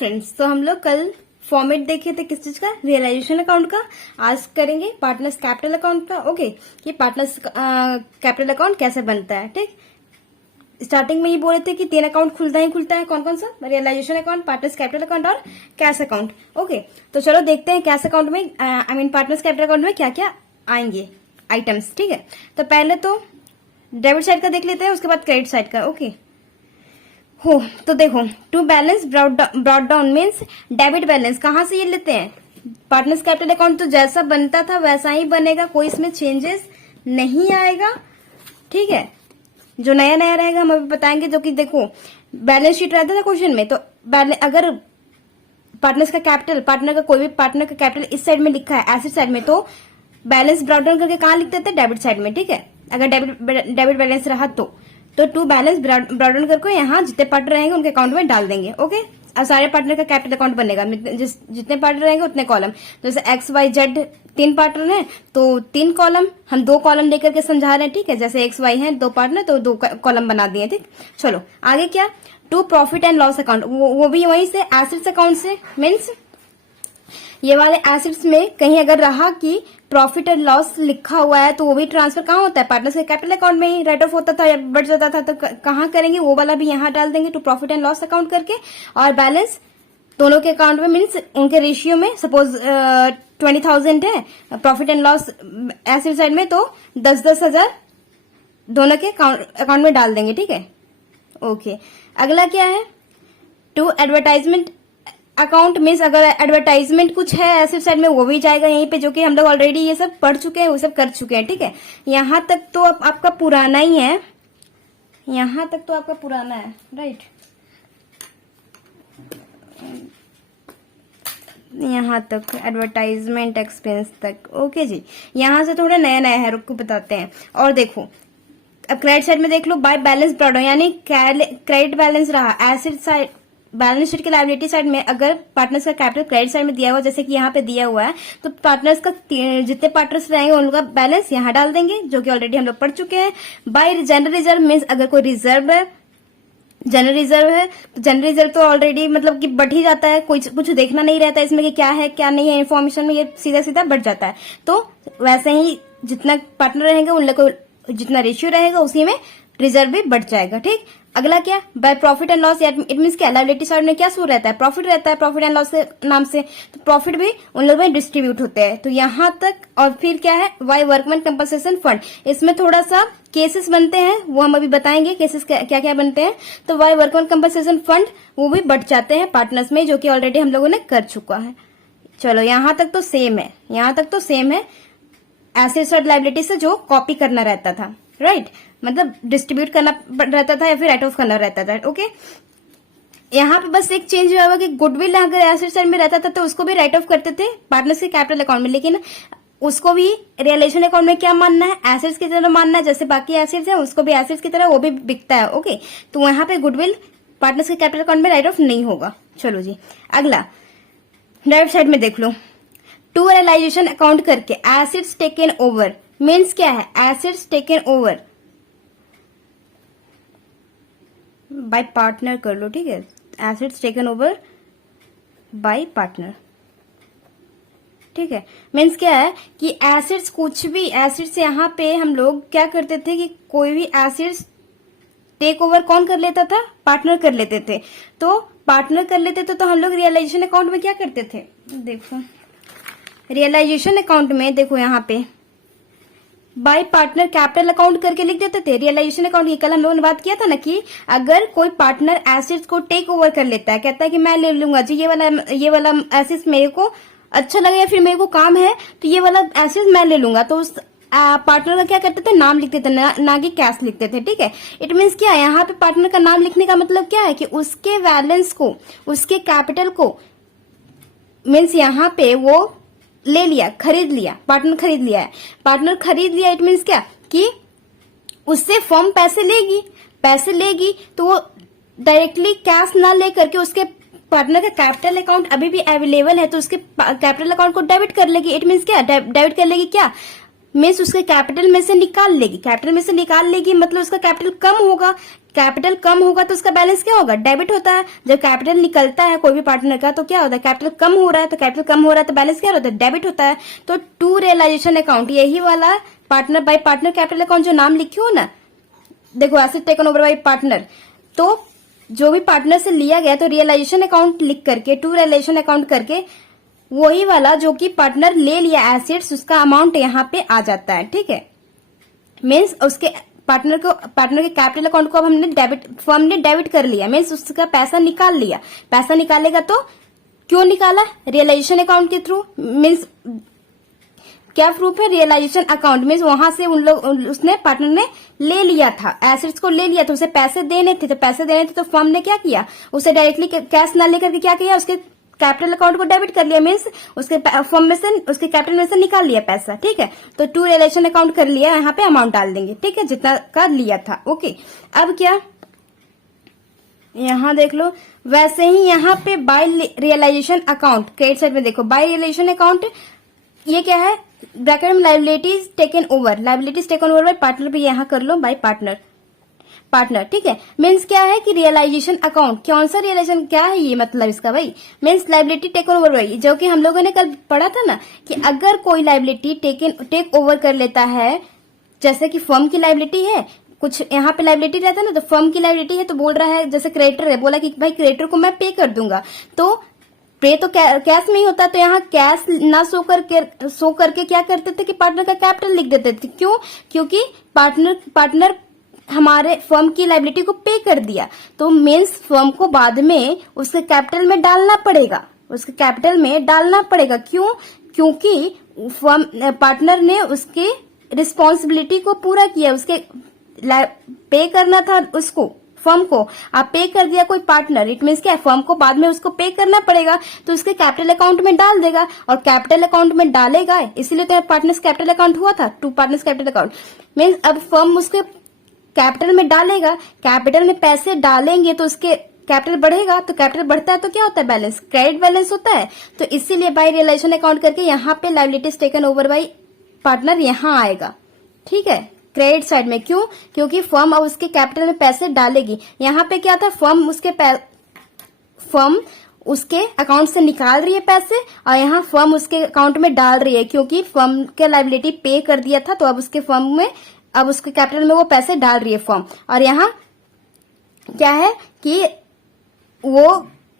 Friends, तो हम लोग कल फॉर्मेट देखे थे किस चीज का, रियलाइजेशन अकाउंट का। आज करेंगे पार्टनर्स कैपिटल अकाउंट का। ओके, ये पार्टनर्स कैपिटल अकाउंट कैसे बनता है। ठीक, स्टार्टिंग में ये बोले थे कि 3 अकाउंट खुलता है। कौन कौन सा? Realization account, partners capital account और कैश अकाउंट। ओके, तो चलो देखते हैं कैश अकाउंट में पार्टनर्स कैपिटल अकाउंट में क्या क्या आएंगे आइटम्स। ठीक है, तो पहले तो डेबिट साइड का देख लेते हैं, उसके बाद क्रेडिट साइड का। ओके हो, तो देखो, to balance brought down means debit balance कहाँ से ये लेते हैं। पार्टनर्स कैपिटल अकाउंट तो जैसा बनता था वैसा ही बनेगा, कोई इसमें चेंजेस नहीं आएगा। ठीक है, जो नया नया रहेगा हम अभी बताएंगे। जो कि देखो, बैलेंस शीट रहता था क्वेश्चन में, तो अगर पार्टनर्स का कैपिटल, पार्टनर का कोई भी पार्टनर का कैपिटल इस साइड में लिखा है एसेट साइड में, तो बैलेंस ब्रॉड डाउन करके कहाँ लिखते थे? डेबिट साइड में। ठीक है, अगर डेबिट बैलेंस रहा तो टू बैलेंस ब्रॉड डाउन करके यहाँ जितने पार्टनर रहेंगे उनके अकाउंट में डाल देंगे। ओके, अब सारे पार्टनर का कैपिटल अकाउंट बनेगा, जितने पार्टनर रहेंगे उतने कॉलम। जैसे एक्स वाई जेड 3 पार्टनर हैं तो 3 कॉलम, हम 2 कॉलम लेकर के समझा रहे हैं। ठीक है, जैसे एक्स वाई है 2 पार्टनर तो 2 कॉलम बना दिए। ठीक, चलो आगे क्या, to profit and loss account, वो भी वहीं से एसेट्स अकाउंट से। मीन्स ये वाले एसेट्स में कहीं अगर रहा कि प्रॉफिट एंड लॉस लिखा हुआ है तो वो भी ट्रांसफर कहाँ होता है? पार्टनर्स के कैपिटल अकाउंट में ही राइट ऑफ होता था या बढ़ जाता था, तो कहाँ करेंगे? वो वाला भी यहाँ डाल देंगे, to profit and loss account करके। और बैलेंस दोनों के अकाउंट में, मीन्स उनके रेशियो में। सपोज 20,000 है profit and loss asset side में, तो 10-10 हजार दोनों के अकाउंट में डाल देंगे। ठीक है, ओके। अगला क्या है, टू एडवर्टाइजमेंट अकाउंट। मीन्स अगर एडवर्टाइजमेंट कुछ है एसेट साइड में वो भी जाएगा यहीं पे, जो कि हम लोग ऑलरेडी ये सब पढ़ चुके हैं, वो सब कर चुके हैं। ठीक है, यहां तक तो आपका पुराना ही है, यहां तक तो आपका पुराना है, राइट। यहां तक एडवर्टाइजमेंट एक्सपेंस तक। ओके जी, यहां से थोड़ा नया नया है, रुक को बताते हैं। और देखो, अब क्रेडिट साइड में देख लो, बाय बैलेंस ब्रॉड डाउन, यानी क्रेडिट बैलेंस रहा एसेट साइड, बैलेंस शीट के लायबिलिटी साइड में अगर पार्टनर्स का कैपिटल क्रेडिट साइड में दिया हुआ, जैसे कि यहाँ पे दिया हुआ है, तो पार्टनर्स का जितने पार्टनर्स रहेंगे उनका बैलेंस यहाँ डाल देंगे, जो कि ऑलरेडी हम लोग पढ़ चुके हैं। बाय जनरल रिजर्व मीन्स अगर कोई रिजर्व है, जनरल रिजर्व है, तो जनरल रिजर्व तो ऑलरेडी मतलब कि बढ़ ही जाता है, कुछ देखना नहीं रहता है इसमें कि क्या है क्या नहीं है, इन्फॉर्मेशन में ये सीधा सीधा बढ़ जाता है। तो वैसे ही जितना पार्टनर रहेंगे उन लोग को जितना रेशियो रहेगा उसी में रिजर्व भी बढ़ जाएगा। ठीक, अगला क्या, by profit and loss, it means क्या, लायबिलिटी साइड में क्या शो रहता है? प्रॉफिट रहता है, प्रॉफिट एंड लॉस के नाम से, तो प्रॉफिट भी उन लोग में डिस्ट्रीब्यूट होते हैं। तो यहां तक। और फिर क्या है, वाई वर्कमैन कंपनसेशन फंड, इसमें थोड़ा सा केसेस बनते हैं, वो हम अभी बताएंगे केसेस क्या क्या बनते हैं। तो वाई वर्कमैन कंपनसेशन फंड वो भी बढ़ जाते हैं पार्टनर्स में, जो कि ऑलरेडी हम लोगों ने कर चुका है। चलो यहां तक तो सेम है, यहां तक तो सेम है एसेट्स और लायबिलिटी से जो कॉपी करना रहता था, राइट। मतलब डिस्ट्रीब्यूट करना रहता था या फिर राइट ऑफ करना रहता था। ओके, यहाँ पे बस एक चेंज हुआ कि गुडविल अगर एसेट साइड में रहता था तो उसको भी राइट ऑफ करते थे पार्टनर्स के कैपिटल अकाउंट में, लेकिन उसको भी रियलाइजेशन अकाउंट में क्या मानना है? एसेट्स की तरह मानना है, जैसे बाकी एसेट्स है उसको भी एसेट्स की तरह वो भी बिकता है। ओके, तो यहाँ पे गुडविल पार्टनर्स के कैपिटल अकाउंट में राइट ऑफ नहीं होगा। चलो जी, अगला राइट साइड में देख लो, टू रियलाइजेशन अकाउंट करके एसेट्स टेकन ओवर मीन्स क्या है? Assets taken over by partner कर लो। ठीक है, assets taken over by partner. ठीक है, मीन्स क्या है कि एसेट्स, कुछ भी एसेट्स यहाँ पे हम लोग क्या करते थे कि कोई भी एसेट्स टेक ओवर कौन कर लेता था? पार्टनर कर लेते थे। तो पार्टनर कर लेते थे तो हम लोग रियलाइजेशन अकाउंट में क्या करते थे? देखो, रियलाइजेशन अकाउंट में देखो यहाँ पे बाय पार्टनर कैपिटल अकाउंट करके लिख देते थे रियलाइजेशन अकाउंट की। कल हम लोगों ने बात किया था ना कि अगर कोई पार्टनर एसेट्स को टेक ओवर कर लेता है, कहता है कि मैं ले लूंगा जी, ये वाला एसेट्स मेरे को अच्छा लगे या फिर मेरे को काम है तो ये वाला एसेट्स मैं ले लूंगा, तो उस पार्टनर का क्या करते थे? नाम लिखते थे, ना कि कैश लिखते थे। ठीक है, इट मीन्स क्या है, यहाँ पे पार्टनर का नाम लिखने का मतलब क्या है कि उसके बैलेंस को, उसके कैपिटल को, मीन्स यहाँ पे वो ले लिया, खरीद लिया, पार्टनर खरीद लिया है, पार्टनर खरीद लिया। इट मीन्स क्या कि उससे फर्म पैसे लेगी तो वो डायरेक्टली कैश ना ले करके उसके पार्टनर का कैपिटल अकाउंट अभी भी अवेलेबल है तो उसके कैपिटल अकाउंट को डेबिट कर लेगी। इट मीन्स क्या, डेबिट कर लेगी क्या? मीन्स उसके कैपिटल में से निकाल लेगी, कैपिटल में से निकाल लेगी, मतलब उसका कैपिटल कम होगा। कैपिटल कम होगा तो उसका बैलेंस क्या होगा, डेबिट होता है। जब कैपिटल निकलता है कोई भी पार्टनर का तो क्या होता है, कैपिटल कम हो रहा है, तो कैपिटल कम हो रहा है तो बैलेंस क्या होता है, डेबिट होता है। तो टू रियलाइजेशन अकाउंट, यही वाला partner by partner capital account जो नाम लिखी हो ना, देखो asset taken over by partner, तो जो भी पार्टनर से लिया गया तो रियलाइजेशन अकाउंट लिख करके टू रियलाइजेशन अकाउंट करके वही वाला जो कि पार्टनर ले लिया एसेट्स, उसका अमाउंट यहाँ पे आ जाता है। ठीक है, मीन्स उसके पार्टनर के कैपिटल अकाउंट को अब फर्म ने डेबिट कर लिया, मीन्स उसका पैसा निकाल लिया। पैसा निकालेगा तो क्यों निकाला, रियलाइजेशन अकाउंट के थ्रू, मीन्स क्या प्रूफ है, रियलाइजेशन अकाउंट मीन्स वहां से उसने पार्टनर ने ले लिया था, एसेट्स को ले लिया था, उसे पैसे देने थे, तो फर्म ने क्या किया, उसे डायरेक्टली कैश ना लेकर के क्या किया, उसके कैपिटल अकाउंट को डेबिट कर लिया, मीन्स उसके फर्म में से, उसके कैपिटल में से निकाल लिया पैसा। ठीक है, तो टू रियलाइजेशन अकाउंट कर लिया, यहाँ पे अमाउंट डाल देंगे। ठीक है, जितना का लिया था। ओके, अब क्या, यहाँ देख लो, वैसे ही यहाँ पे by realization account credit side में देखो, बाय रियलाइजेशन अकाउंट ये क्या है, ब्रैकेट में liabilities taken over by partner पे यहाँ कर लो बाय पार्टनर। ठीक है, मीन्स क्या है कि रियलाइजेशन अकाउंट, कौन सा रियलाइजेशन, क्या है ये मतलब इसका भाई, मीन्स लाइबिलिटी टेकन ओवर भाई, जो कि हम लोगों ने कल पढ़ा था ना कि अगर कोई लाइबिलिटी टेक ओवर कर लेता है, जैसे कि फर्म की लाइबिलिटी है, कुछ यहाँ पे लाइबिलिटी रहता है ना, तो फर्म की लाइबिलिटी है तो बोल रहा है, जैसे क्रेडिटर है, बोला कि भाई क्रेडिटर को मैं पे कर दूंगा, तो पे तो कैश में ही होता, तो यहाँ कैश ना शो करके क्या करते थे कि पार्टनर का कैपिटल लिख देते थे। क्यों, क्योंकि पार्टनर हमारे फर्म की लाइबिलिटी को पे कर दिया, तो मीन्स फर्म को बाद में उसके कैपिटल में डालना पड़ेगा, क्यों, क्योंकि फर्म पार्टनर ने उसके रिस्पॉन्सिबिलिटी को पूरा किया, उसके पे करना था उसको, फर्म को आप पे कर दिया कोई पार्टनर, इट मीन्स क्या, फर्म को बाद में उसको पे करना पड़ेगा, तो उसके कैपिटल अकाउंट में डाल देगा, और कैपिटल अकाउंट में डालेगा, इसीलिए तो पार्टनर्स कैपिटल अकाउंट हुआ था, to partners capital account. Means अब फर्म उसके कैपिटल में डालेगा, कैपिटल में पैसे डालेंगे तो उसके कैपिटल बढ़ेगा, तो कैपिटल बढ़ता है तो क्या होता है, बैलेंस, क्रेडिट बैलेंस होता है। तो इसीलिए बाय रियलाइजेशन अकाउंट करके यहाँ पे liabilities taken over by partner यहाँ आएगा। ठीक है, क्रेडिट साइड में, क्यों, क्योंकि फर्म अब उसके कैपिटल में पैसे डालेगी। यहाँ पे क्या था, फर्म उसके अकाउंट से निकाल रही है पैसे, और यहाँ फर्म उसके अकाउंट में डाल रही है, क्योंकि फर्म के लाइबिलिटी पे कर दिया था, तो अब उसके फर्म में, अब उसके कैपिटल में वो पैसे डाल रही है फर्म। और यहाँ क्या है कि वो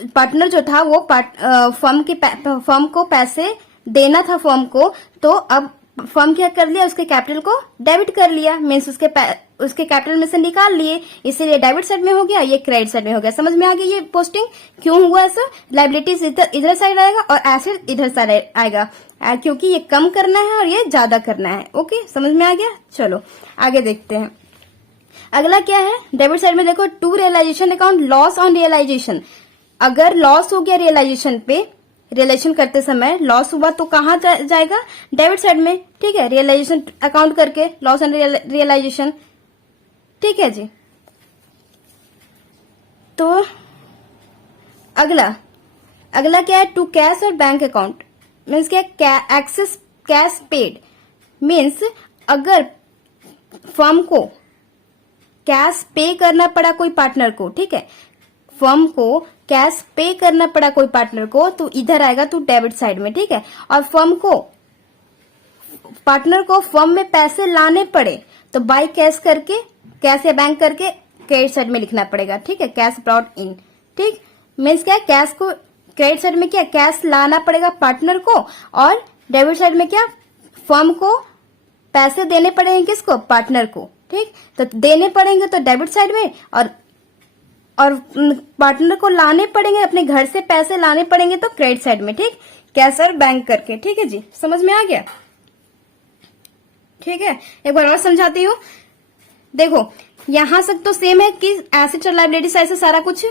पार्टनर जो था वो फर्म को पैसे देना था फर्म को, तो अब फर्म क्या कर लिया, उसके कैपिटल को डेबिट कर लिया, मीन्स उसके कैपिटल में से निकाल लिए, इसीलिए डेबिट साइड में हो गया, ये क्रेडिट साइड में हो गया। समझ में आ गया ये पोस्टिंग क्यों हुआ ऐसा, लाइबिलिटीज इधर साइड आएगा और एसेट इधर साइड आएगा, क्योंकि ये कम करना है और ये ज्यादा करना है। ओके, समझ में आ गया। चलो आगे देखते हैं, अगला क्या है, डेबिट साइड में देखो, to realization account, loss on realization. अगर लॉस हो गया रियलाइजेशन पे, रियलाइजेशन करते समय लॉस हुआ तो कहाँ जाएगा, डेबिट साइड में। ठीक है, रियलाइजेशन अकाउंट करके लॉस एंड रियलाइजेशन। ठीक है जी, तो अगला क्या है, टू कैश और बैंक अकाउंट, मीन्स क्या, एक्सेस कैश पेड, मीन्स अगर फर्म को कैश पे करना पड़ा कोई पार्टनर को, ठीक है, फर्म को कैश पे करना पड़ा कोई पार्टनर को, तो इधर आएगा तो डेबिट साइड में। ठीक है, और पार्टनर को फर्म में पैसे लाने पड़े तो बाय कैश या बैंक करके क्रेडिट साइड में लिखना पड़ेगा। ठीक है, कैश ब्रॉट इन। ठीक, मीन्स क्या, कैश को क्रेडिट साइड में क्या, कैश लाना पड़ेगा पार्टनर को, और डेबिट साइड में क्या, फर्म को पैसे देने पड़ेंगे, किसको, पार्टनर को। ठीक, तो देने पड़ेंगे तो डेबिट साइड में, और पार्टनर को लाने पड़ेंगे, अपने घर से पैसे लाने पड़ेंगे तो क्रेडिट साइड में। ठीक, कैश और बैंक करके। ठीक है जी, समझ में आ गया। ठीक है, एक बार और समझाती हूँ। देखो यहां से तो सेम है कि एसेट्स और लायबिलिटी साइड से सारा कुछ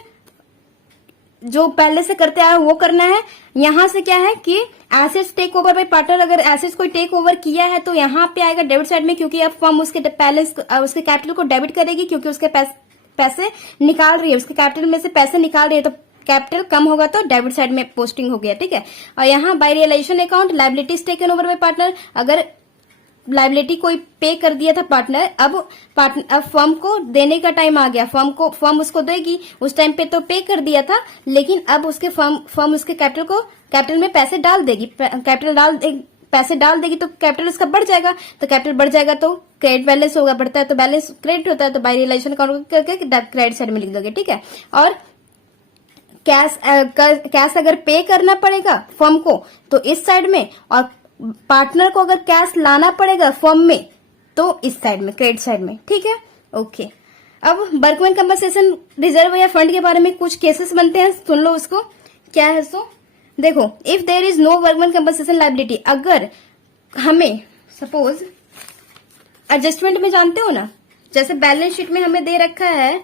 जो पहले से करते आए वो करना है। यहां से क्या है कि assets take over by partner, अगर एसेट्स कोई टेक ओवर किया है तो यहाँ पे आएगा डेबिट साइड में, क्योंकि अब फर्म उसके बैलेंस, उसके कैपिटल को डेबिट करेगी, क्योंकि उसके पैसे निकाल रही है, उसके कैपिटल में से पैसे निकाल रही है, तो कैपिटल कम होगा तो डेबिट साइड में पोस्टिंग हो गया। ठीक है, और यहाँ by realization account, liabilities taken over by partner, अगर लाइबिलिटी कोई पे कर दिया था पार्टनर, अब फर्म को देने का टाइम आ गया, फर्म उसको देगी, उस टाइम पे तो पे कर दिया था, लेकिन अब उसके फर्म उसके कैपिटल में पैसे डाल देगी, पैसे डाल देगी तो कैपिटल उसका बढ़ जाएगा, तो कैपिटल बढ़ जाएगा तो क्रेडिट बैलेंस होगा, बढ़ता है तो बैलेंस क्रेडिट होता है, तो बाय रियलाइजेशन अकाउंट करके क्रेडिट साइड में लिख दोगे, ठीक है। और कैश अगर पे करना पड़ेगा फर्म को तो इस साइड में, और पार्टनर को अगर कैश लाना पड़ेगा फर्म में तो इस साइड में, क्रेडिट साइड में, ठीक है, ओके। अब वर्कमैन कंपनसेशन रिजर्व या फंड के बारे में कुछ केसेस बनते हैं, सुन लो उसको क्या है। सो देखो, if there is no workman compensation liability, अगर हमें सपोज एडजस्टमेंट में जानते हो ना, जैसे बैलेंस शीट में हमें दे रखा है,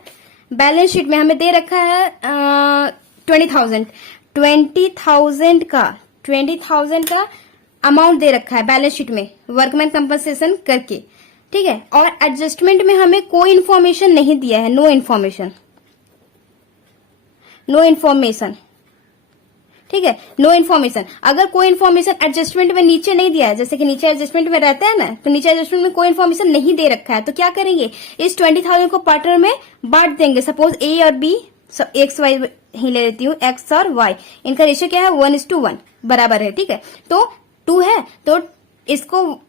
20,000 का अमाउंट दे रखा है बैलेंस शीट में वर्कमैन कंपनसेशन करके, ठीक है। और एडजस्टमेंट में हमें कोई इन्फॉर्मेशन नहीं दिया है, नो इन्फॉर्मेशन, ठीक है, नो इन्फॉर्मेशन। अगर कोई इन्फॉर्मेशन एडजस्टमेंट में नीचे नहीं दिया है, जैसे कि नीचे एडजस्टमेंट में रहता है ना, तो नीचे एडजस्टमेंट में कोई इन्फॉर्मेशन नहीं दे रखा है, तो क्या करेंगे, इस 20,000 को पार्टनर में बांट देंगे। सपोज ए और बी, एक्स वाई ही ले लेती हूँ, एक्स और वाई, इनका रेशियो क्या है, 1:1 बराबर है, ठीक है। तो 2 है तो इसको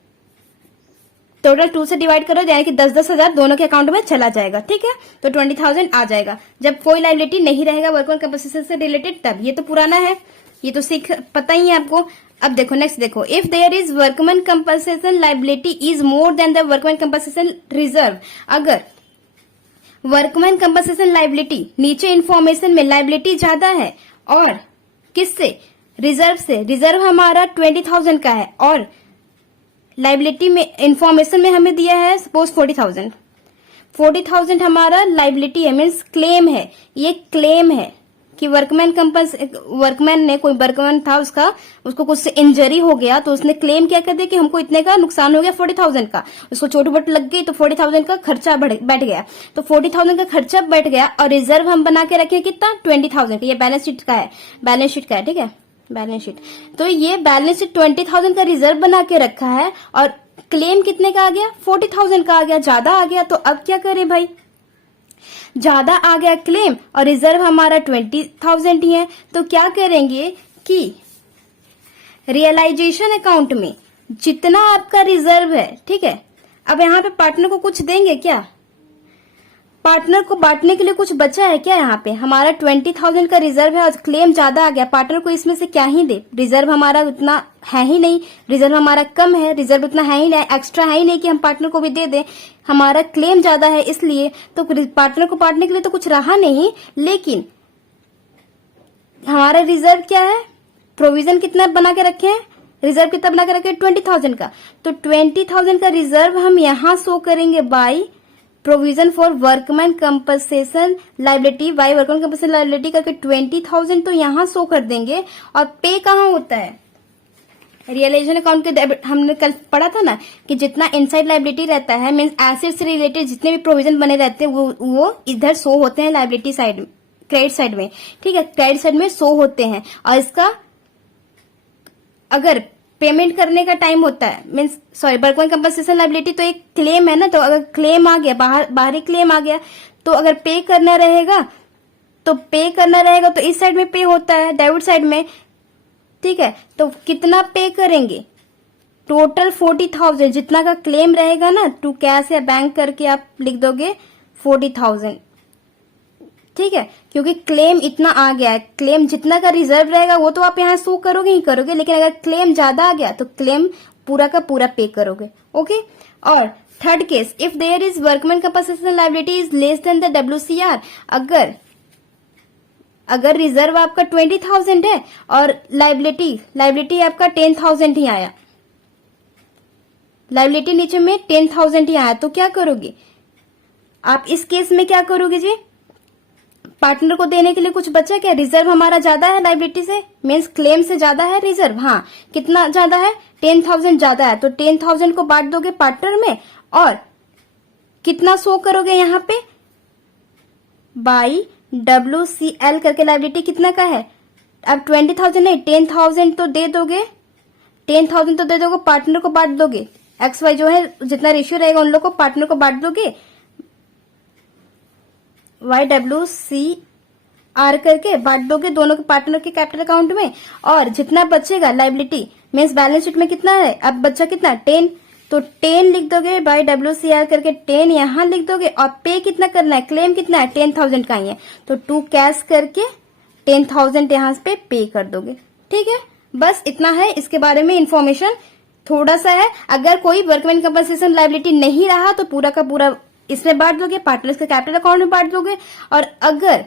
टोटल 2 से डिवाइड करो, यानी कि 10-10 हजार दोनों के अकाउंट में चला जाएगा, ठीक है। तो 20,000 आ जाएगा जब कोई लायबिलिटी नहीं रहेगा वर्कमैन कंपनसेशन से रिलेटेड, तब। ये तो पुराना है, ये तो पता ही है आपको। अब देखो नेक्स्ट देखो, if there is workman compensation liability is more than the workman compensation reserve, अगर वर्कमैन कंपनसेशन लायबिलिटी, नीचे इन्फॉर्मेशन में लायबिलिटी ज्यादा है, और किससे, रिजर्व से, रिजर्व हमारा 20,000 का है, और लायबिलिटी में इन्फॉर्मेशन में हमें दिया है सपोज 40,000 हमारा लायबिलिटी है, मीन्स क्लेम है, ये क्लेम है कि वर्कमैन ने, कोई वर्कमैन था उसको कुछ से इंजरी हो गया, तो उसने क्लेम क्या कर दिया कि हमको इतने का नुकसान हो गया 40,000 का, उसको चोट वोट लग गई तो 40,000 का खर्चा बैठ गया, तो 40,000 का खर्चा बैठ गया, और रिजर्व हम बना के रखे कितना, 20,000 का। ये बैलेंस शीट का है, ठीक है, बैलेंस शीट। तो ये बैलेंस शीट 20,000 का रिजर्व बना के रखा है, और क्लेम कितने का आ गया, 40,000 का आ गया, ज्यादा आ गया, तो अब क्या करें भाई, ज्यादा आ गया क्लेम और रिजर्व हमारा 20,000 ही है, तो क्या करेंगे कि रियलाइजेशन अकाउंट में जितना आपका रिजर्व है, ठीक है, अब यहाँ पे पार्टनर को कुछ देंगे क्या, पार्टनर को बांटने के लिए कुछ बचा है क्या, यहाँ पे हमारा 20,000 का रिजर्व है और क्लेम ज्यादा आ गया, पार्टनर को इसमें से क्या ही दे, रिजर्व हमारा उतना है ही नहीं, रिजर्व हमारा कम है, रिजर्व उतना है ही नहीं, एक्स्ट्रा है ही नहीं कि हम पार्टनर को भी दे दें, हमारा क्लेम ज्यादा है, इसलिए तो पार्टनर को बांटने के लिए तो कुछ रहा नहीं, लेकिन हमारा रिजर्व क्या है, प्रोविजन कितना बना के रखे हैं, रिजर्व कितना बना के रखे हैं, 20,000 का, तो 20,000 का रिजर्व हम यहाँ शो करेंगे by provision for workman compensation liability, by workman compensation liability करके 20,000 तो यहाँ शो कर देंगे। और पे कहाँ होता है, रियलाइजेशन अकाउंट के, हमने कल पढ़ा था ना कि जितना इनसाइड लायबिलिटी रहता है, मीन्स एसेट से रिलेटेड जितने भी प्रोविजन बने रहते हैं वो इधर शो होते हैं लायबिलिटी साइड, क्रेडिट साइड में, ठीक है, क्रेडिट साइड में शो होते हैं। और इसका अगर पेमेंट करने का टाइम होता है, मीन्स वर्कमैन कंपनसेशन लायबिलिटी तो एक क्लेम है ना, तो अगर क्लेम आ गया, बाहरी क्लेम आ गया, तो अगर पे करना रहेगा तो इस साइड में पे होता है, डेबिट साइड में, ठीक है। तो कितना पे करेंगे, टोटल 40,000 जितना का क्लेम रहेगा ना, टू कैश या बैंक करके आप लिख दोगे 40,000, ठीक है, क्योंकि क्लेम इतना आ गया है, क्लेम जितना का रिजर्व रहेगा वो तो आप यहाँ शो करोगे ही करोगे, लेकिन अगर क्लेम ज्यादा आ गया तो क्लेम पूरा का पूरा पे करोगे, ओके। और third case, if there is workman compensation liability is less than the WCR, अगर रिजर्व आपका 20,000 है और लायबिलिटी आपका 10,000 ही आया, लायबिलिटी नीचे में 10,000 ही आया, तो क्या करोगे आप इस केस में, क्या करोगे जी, पार्टनर को देने के लिए कुछ बचा क्या, रिजर्व हमारा ज्यादा है लायबिलिटी से, मीन्स क्लेम से ज्यादा है रिजर्व, हाँ कितना ज्यादा है, 10,000 ज्यादा है, तो 10,000 को बांट दोगे पार्टनर में, और कितना शो करोगे यहाँ पे, बाई WCL करके लायबिलिटी कितना का है, अब 20,000 नहीं 10,000 तो दे दोगे, 10,000 तो दे दोगे, पार्टनर को बांट दोगे एक्स वाई जो है जितना रेशियो रहेगा उन लोग को पार्टनर को बांट दोगे YWCR करके बांट दोगे दोनों के पार्टनर के कैपिटल अकाउंट में, और जितना बचेगा लाइबिलिटी मीन्स बैलेंस शीट में कितना है, अब बच्चा कितना 10, तो 10 लिख दोगे YWCR करके 10 यहां लिख दोगे, और पे कितना करना है, क्लेम कितना है 10,000 का ही है, तो टू कैश करके 10,000 यहां पे पे कर दोगे। ठीक है, बस इतना है, इसके बारे में इंफॉर्मेशन थोड़ा सा है। अगर कोई वर्कमैन कंपनसेशन लाइबिलिटी नहीं रहा तो पूरा का पूरा इसमें बांट दोगे, पार्टनर्स के कैपिटल अकाउंट में बांट दोगे, और अगर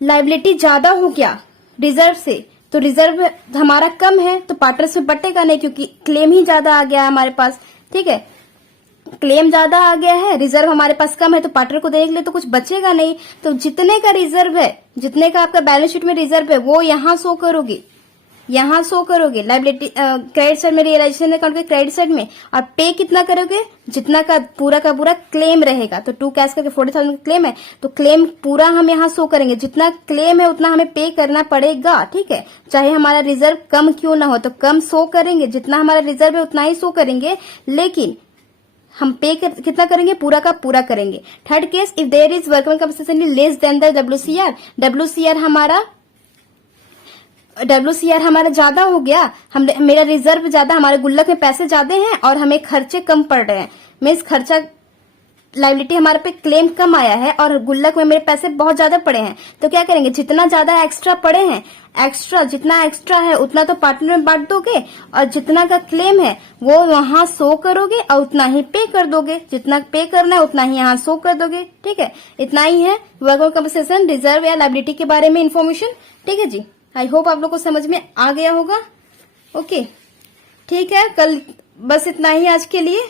लाइबिलिटी ज्यादा हो गया रिजर्व से तो रिजर्व हमारा कम है तो पार्टनर्स में बटेगा नहीं, क्योंकि क्लेम ही ज्यादा आ गया हमारे पास। ठीक है, क्लेम ज्यादा आ गया है, रिजर्व हमारे पास कम है, तो पार्टनर को देने के लिए तो कुछ बचेगा नहीं। तो जितने का रिजर्व है, जितने का आपका बैलेंस शीट में रिजर्व है वो यहां शो करोगे, यहां शो करोगे लाइबिलिटी क्रेडिट साइड में, रियलाइजेशन अकाउंट के क्रेडिट साइड में, और पे कितना करोगे जितना का पूरा क्लेम रहेगा। तो टू कैश करके 40,000 का क्लेम है तो क्लेम पूरा हम यहाँ शो करेंगे, जितना क्लेम है उतना हमें पे करना पड़ेगा। ठीक है, चाहे हमारा रिजर्व कम क्यों ना हो, तो कम शो करेंगे, जितना हमारा रिजर्व है उतना ही शो करेंगे, लेकिन हम पे कितना करेंगे, पूरा का पूरा करेंगे। Third case, if there is workman compensation less than the WCR हमारा ज्यादा हो गया, मेरा रिजर्व ज्यादा, हमारे गुल्लक में पैसे ज्यादा हैं और हमें खर्चे कम पड़ रहे हैं, मीन्स खर्चा लाइबिलिटी हमारे पे क्लेम कम आया है और गुल्लक में मेरे पैसे बहुत ज्यादा पड़े हैं, तो क्या करेंगे, जितना ज्यादा एक्स्ट्रा पड़े हैं, जितना एक्स्ट्रा है उतना तो पार्टनर में बांट दोगे, और जितना का क्लेम है वो वहां शो करोगे और उतना ही पे कर दोगे, जितना पे करना है उतना ही यहाँ शो कर दोगे। ठीक है, इतना ही है वर्कमैन कंपनसेशन रिजर्व या लाइबिलिटी के बारे में इन्फॉर्मेशन। ठीक है जी, आई होप आप लोग को समझ में आ गया होगा। ओके, ठीक है, कल बस इतना ही आज के लिए।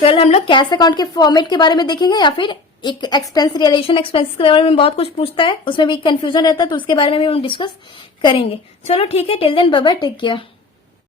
कल हम लोग कैश अकाउंट के फॉर्मेट के बारे में देखेंगे, या फिर एक एक्सपेंस रियलाइजेशन एक्सपेंस के बारे में बहुत कुछ पूछता है, उसमें भी कंफ्यूजन रहता है, तो उसके बारे में भी हम डिस्कस करेंगे। चलो ठीक है, till then bye bye, take care.